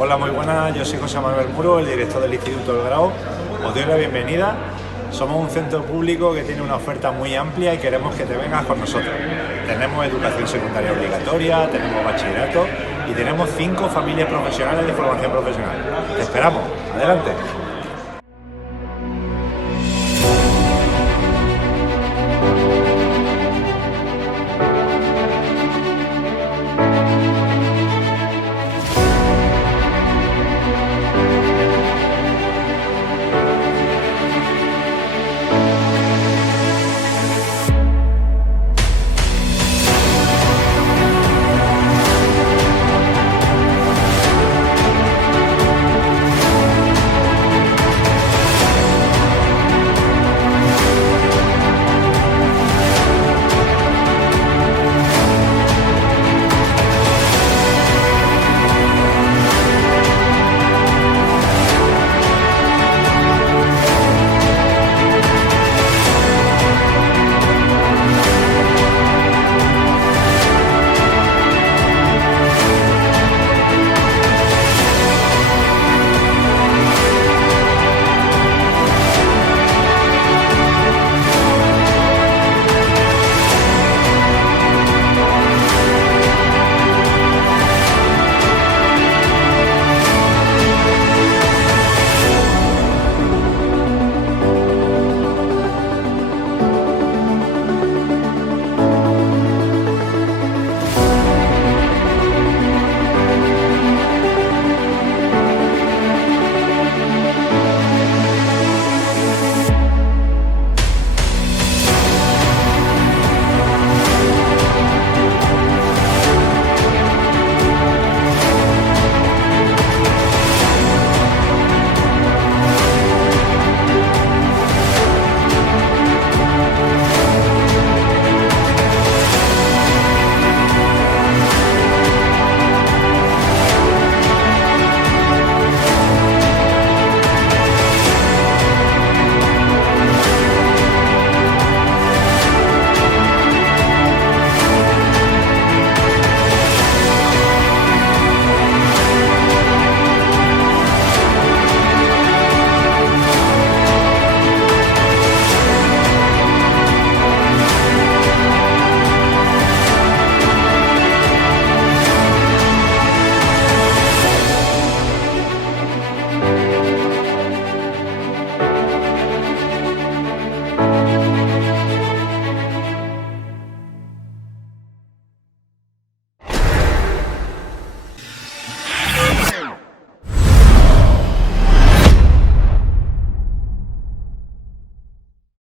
Hola, muy buenas, yo soy José Manuel Muro, el director del Instituto del Grau. Os doy la bienvenida. Somos un centro público que tiene una oferta muy amplia y queremos que te vengas con nosotros. Tenemos educación secundaria obligatoria, tenemos bachillerato y tenemos 5 familias profesionales de formación profesional. Te esperamos, adelante.